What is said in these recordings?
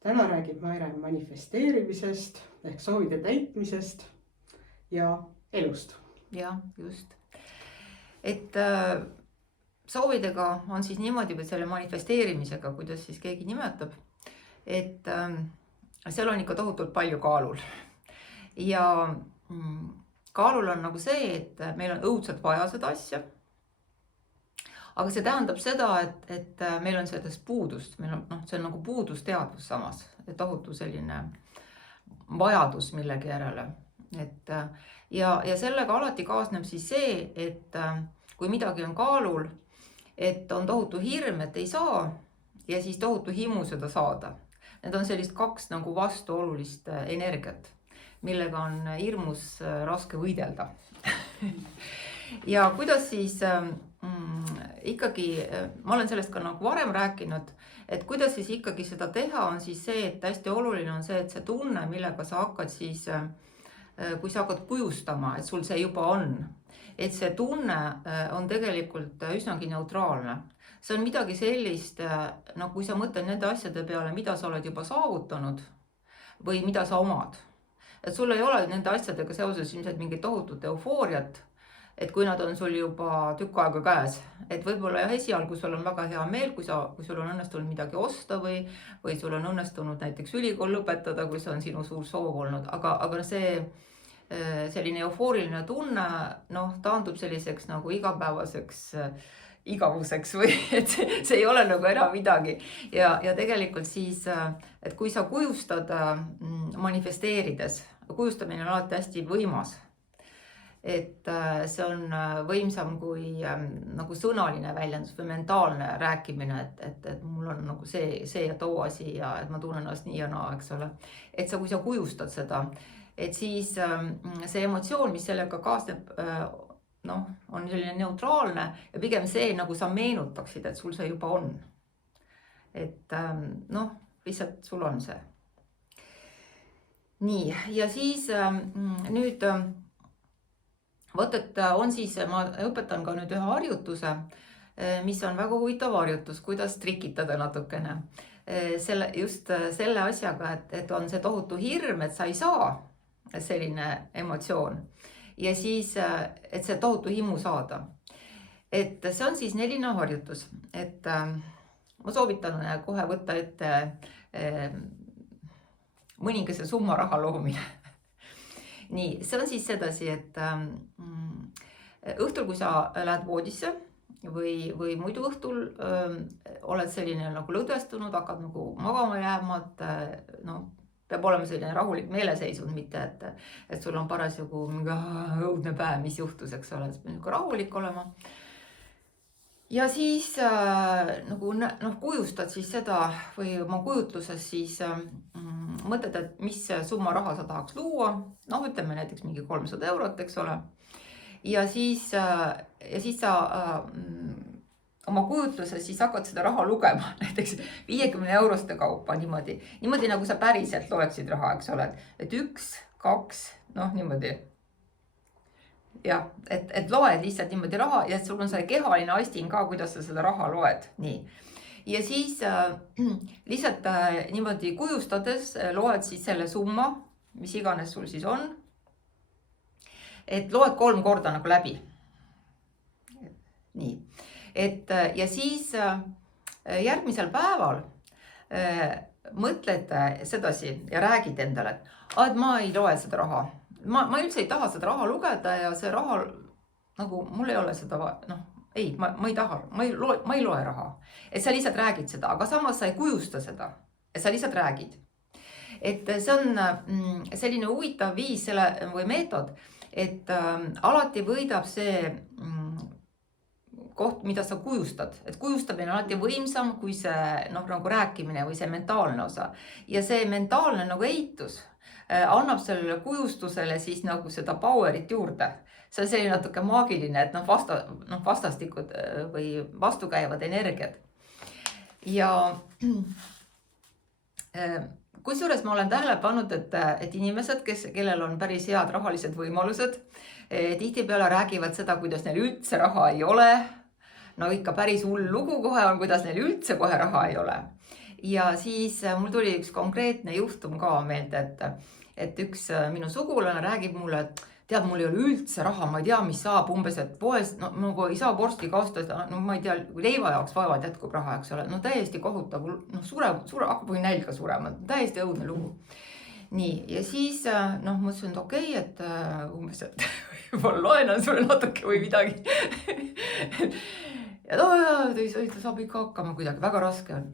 Täna räägib Maire manifesteerimisest ehk soovide täitmisest ja elust. Jah, just. Et soovidega on siis niimoodi või selle manifesteerimisega, kuidas siis keegi nimetab, et seal on ikka tohutult palju kaalul. Ja kaalul on nagu see, et meil on õudselt vaja seda asja. Aga see tähendab seda, et meil on sellest puudust, meil on, see on nagu puudusteadvus samas, et tohutu selline vajadus millegi järele. Ja sellega alati kaasneb siis see, et kui midagi on kaalul, et on tohutu hirm, et ei saa, ja siis tohutu himu seda saada. Need on sellist kaks nagu vastuolulist energiat, millega on hirmus raske võidelda. Ja kuidas siis ikkagi, ma olen sellest ka nagu varem rääkinud, et kuidas siis ikkagi seda teha on siis see, et hästi oluline on see, et see tunne, millega sa hakkad siis, kui sa hakkad kujustama, et sul see juba on, et see tunne on tegelikult üsnagi neutraalne. See on midagi sellist, no kui sa mõtled nende asjade peale, mida sa oled juba saavutanud või mida sa omad. Et sul ei ole nende asjadega seoses ilmselt mingit tohutut eufooriat, et kui nad on sul juba tükk aega käes, et võib-olla esialgu sul on väga hea meel, kui sul on õnnestunud midagi osta või sul on õnnestunud näiteks ülikool lõpetada, kui see on sinu suur soov olnud, aga see selline eufooriline tunne, taandub selliseks nagu igapäevaseks igavuseks või et see ei ole nagu enam midagi. Ja tegelikult siis, et kui sa kujustad manifesteerides, kujustamine on alati hästi võimas. Et see on võimsam kui nagu sõnaline väljendus või mentaalne rääkimine, et mul on nagu see ja too asi ja et ma tunnen ennast nii ja naa, eks ole. Et kui sa kujustad seda, et siis see emotsioon, mis sellega kaasneb, on selline neutraalne ja pigem see, nagu sa meenutaksid, et sul see juba on. Et lihtsalt sul on see. Nii, ja siis nüüd võt, et on siis, ma õpetan ka nüüd ühe harjutuse, mis on väga huvitav harjutus, kuidas trikitada natukene. Just selle asjaga, et on see tohutu hirm, et sa ei saa selline emotsioon. Ja siis, et see tohutu himu saada. Et see on siis neline harjutus. Et ma soovitan kohe võtta ette mõningase summa raha loomine. Nii, see on siis sedasi, et õhtul, kui sa lähed voodisse või muidu õhtul oled selline nagu lõdvestunud, hakkad nagu magama jääma, et peab olema selline rahulik meeleseisund, mitte et sul on parasjagu mingi õudne päev, mis juhtus, eks ole, et peab rahulik olema. Ja siis kujustad siis seda või oma kujutluses siis mõtled, et mis summa raha sa tahaks luua, ütleme näiteks mingi 300 eurot, eks ole. Ja siis sa oma kujutluses siis hakkad seda raha lugema, näiteks 50 euroste kaupa niimoodi nagu sa päriselt loeksid raha, eks ole, et 1, 2, niimoodi. Ja, et loed lihtsalt niimoodi raha ja sul on see kehaline astin ka, kuidas sa seda raha loed. Nii. Ja siis lihtsalt niimoodi kujustades loed siis selle summa, mis iganes sul siis on, et loed 3 korda nagu läbi. Nii. Ja siis järgmisel päeval mõtled sedasi ja räägid endale, et ma ei loe seda raha. Ma üldse ei taha seda raha lugeda ja see raha, nagu mul ei ole seda, ma ei taha, ma ei loe raha. Et sa lihtsalt räägid seda, aga samas sa ei kujusta seda, et sa lihtsalt räägid. Et see on selline huvitav viis või meetod, et alati võidab see koht, mida sa kujustad. Et kujustamine on alati võimsam kui see nagu rääkimine või see mentaalne osa. Ja see mentaalne nagu eitus annab sellele kujustusele siis nagu seda powerit juurde. See on selline natuke maagiline, et vastastikud või vastukäivad energiat. Ja kusjuures ma olen tähele pannud, et inimesed, kellel on päris head rahalised võimalused, tihtipeale räägivad seda, kuidas neil üldse raha ei ole. Ikka päris hull lugu kohe on, kuidas neil üldse kohe raha ei ole. ja siis mul tuli üks konkreetne juhtum ka meelde, et üks minu sugulane räägib mulle, et tead, mul ei ole üldse raha, ma ei tea, mis saab umbes, et poes, no nagu ei saa vorstiga osta, no ma ei tea, leiva jaoks vaevalt jätkub raha, eks ole, no täiesti kohutav, noh hakkab või nälga surema, täiesti õudne lugu. Nii, ja siis noh, mõtlesin, et okei, et umbes, et võib-olla laenan sulle natuke või midagi. Ja ta saab ikka hakkama kuidagi, väga raske on.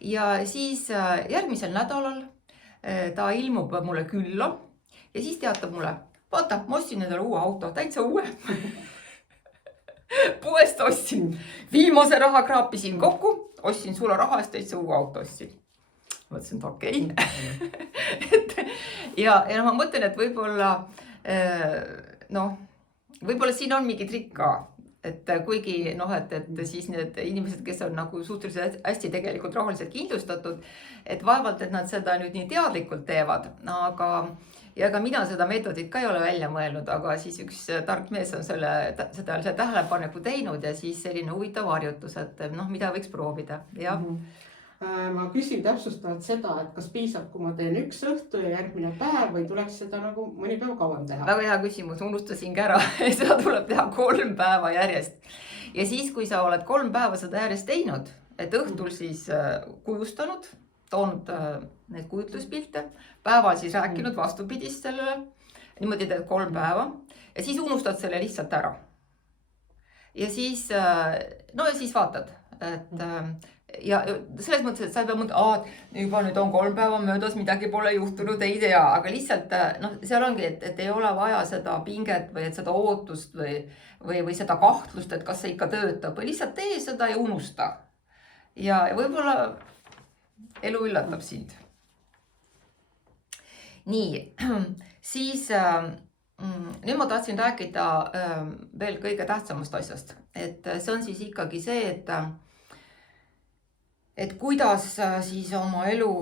Ja siis järgmisel nädalal ta ilmub mulle külla ja siis teatab mulle, vaata, ma ostsin endale uue auto, täitsa uue. Poest ostsin, viimase raha kraapisin kokku, ostsin sulle raha eest täitsa uue auto ostsin. Mõtlesin, et okei. Ja ma mõtlen, et võib-olla noh, võib-olla siin on mingi trikk ka. Et kuigi noh, et siis need inimesed, kes on nagu suhteliselt hästi tegelikult rahaliselt kindlustatud, et vaevalt, et nad seda nüüd nii teadlikult teevad, aga mina seda meetodit ka ei ole välja mõelnud, aga siis üks tark mees on selle tähelepaneku teinud ja siis selline huvitav harjutus, et noh, mida võiks proovida, jah. Ma küsin täpsustavalt seda, et kas piisab, kui ma teen üks õhtu ja järgmine päev või tuleks seda nagu mõni päev kauem teha? Väga hea küsimus, unustasingi ära. Seda tuleb teha 3 päeva järjest. Ja siis, kui sa oled 3 päeva seda järjest teinud, et õhtul siis kujustanud, toonud need kujutluspilte, päeval siis rääkinud vastupidist sellele, niimoodi teed 3 päeva ja siis unustad selle lihtsalt ära. Ja siis, no ja siis vaatad, et ja selles mõttes, et sa ei pea mõtlema, juba nüüd on 3 päeva möödas, midagi pole juhtunud, ei tea, aga lihtsalt noh, seal ongi, et ei ole vaja seda pinget või et seda ootust või seda kahtlust, et kas see ikka töötab või lihtsalt tee seda ja unusta. Ja võib-olla elu üllatab sind. Nii, siis nüüd ma tahtsin rääkida veel kõige tähtsamast asjast, et see on siis ikkagi see, et kuidas siis oma elu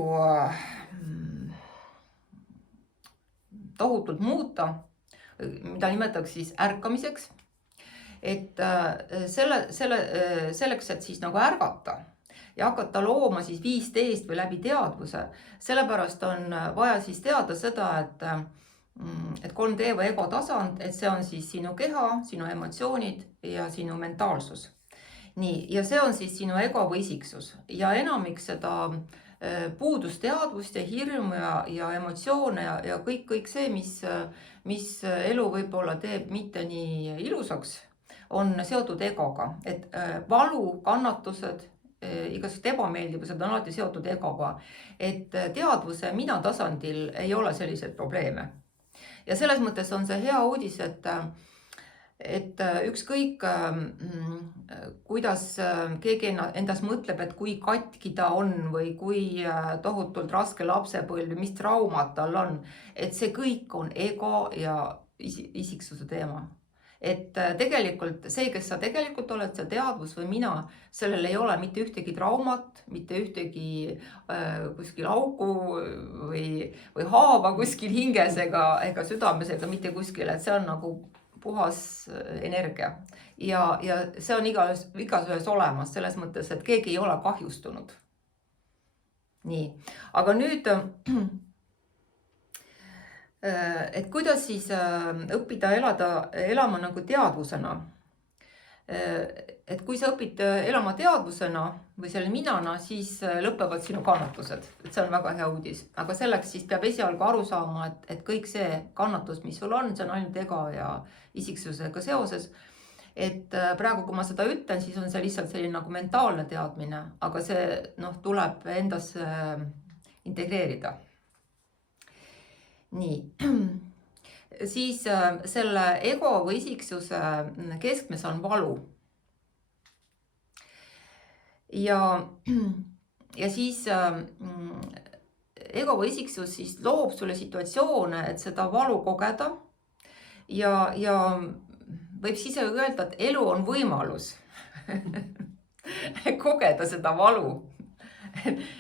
tohutult muuta, mida nimetaks siis ärkamiseks. Et selleks, et siis nagu ärgata ja hakata looma siis 5D-st või läbi teadvuse, sellepärast on vaja siis teada seda, et 3D või ego tasand, et see on siis sinu keha, sinu emotsioonid ja sinu mentaalsus. Nii, ja see on siis sinu ego või isiksus ja enamik seda puudusteadvust ja hirmu ja emotsioone ja kõik see, mis elu võib-olla teeb mitte nii ilusaks, on seotud egoga, et valu, kannatused, igasugused ebameeldivused on alati seotud egoga, et teadvuse mina tasandil ei ole selliseid probleeme. Ja selles mõttes on see hea uudis, et ükskõik kuidas keegi endas mõtleb, et kui katki ta on või kui tohutult raske lapsepõlv, mis traumad tal on, et see kõik on ego ja isiksuse teema. Et tegelikult see, kes sa tegelikult oled, see teadvus või mina, sellel ei ole mitte ühtegi traumat, mitte ühtegi kuskil auku või haava kuskil hinges ega südames ega mitte kuskil, et see on nagu puhas energia ja see on igas ühes olemas selles mõttes, et keegi ei ole kahjustunud. Nii, aga nüüd, et kuidas siis õppida elama nagu teadvusena. Et kui sa õpid elama teadvusena või selle minana, siis lõpevad sinu kannatused. Et see on väga hea uudis. Aga selleks siis peab esialgu aru saama, et kõik see kannatus, mis sul on, see on ainult ego ja isiksusega seoses. Et praegu, kui ma seda ütlen, siis on see lihtsalt selline nagu mentaalne teadmine, aga see tuleb endasse integreerida. Nii, siis selle ego või isiksuse keskmes on valu. Ja siis ego või isiksus siis loob sulle situatsioone, et seda valu kogeda ja võib siis öelda, et elu on võimalus kogeda seda valu.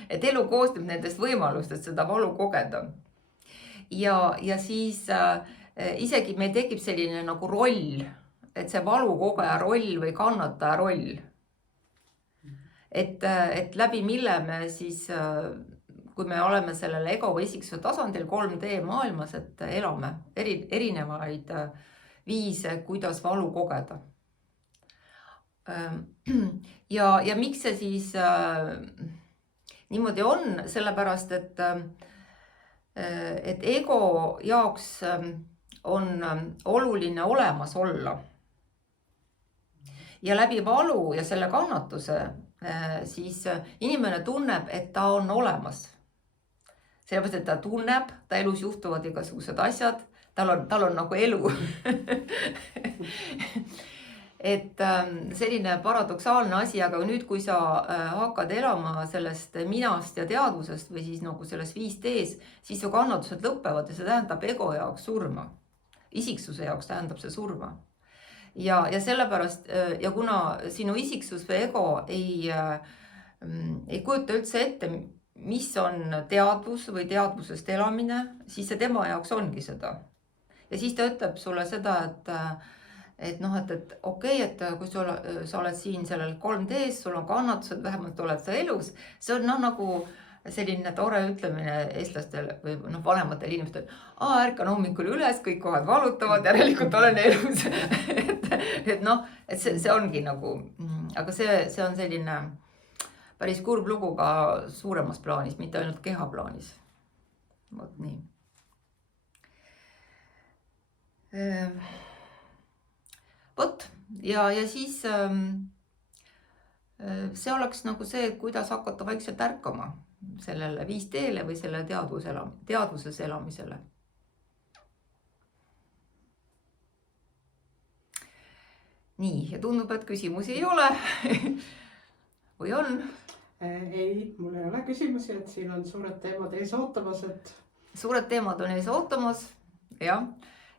Et elu koostab nendest võimalustest seda valu kogeda. Ja siis isegi meil tekib selline nagu roll, et see valukogeja roll või kannataja roll. et läbi mille me siis, kui me oleme sellel ego või isiksuse tasandil 3D maailmas, et elame erinevaid viise, kuidas valu kogeda. Ja miks see siis niimoodi on, sellepärast, et ego jaoks on oluline olemas olla. Ja läbi valu ja selle kannatuse siis inimene tunneb, et ta on olemas. Sellepärast, et ta tunneb, ta elus juhtuvad igasugused asjad, tal on nagu elu. Et selline paradoksaalne asi, aga nüüd, kui sa hakkad elama sellest minast ja teadvusest või siis nagu selles 5D-s, siis su kannatused lõpevad ja see tähendab ego jaoks surma. Isiksuse jaoks tähendab see surma. Ja sellepärast, ja kuna sinu isiksus või ego ei kujuta üldse ette, mis on teadvus või teadvusest elamine, siis see tema jaoks ongi seda. Ja siis ta ütleb sulle seda, et okei, et kui sa oled siin sellel 3D-s, sul on kannatused, vähemalt oled sa elus, see on nagu selline tore ütlemine eestlastel või vanematel inimestel, ärkan hommikul üles, kõik kohad valutavad, järelikult olen elus. et see ongi nagu, aga see on selline päris kurb lugu ka suuremas plaanis, mitte ainult keha plaanis. Vot nii. Vot, ja siis see oleks nagu see, kuidas hakata vaikselt ärkama sellele 5D-le või selle teadvuses elamisele. Nii, ja tundub, et küsimusi ei ole. Või on? Ei, mul ei ole küsimusi, et siin on suured teemad ees ootamas, et... Suured teemad on ees ootamas, jah.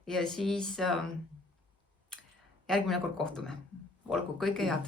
Ja siis järgmine kord kohtume. Olgu kõike head!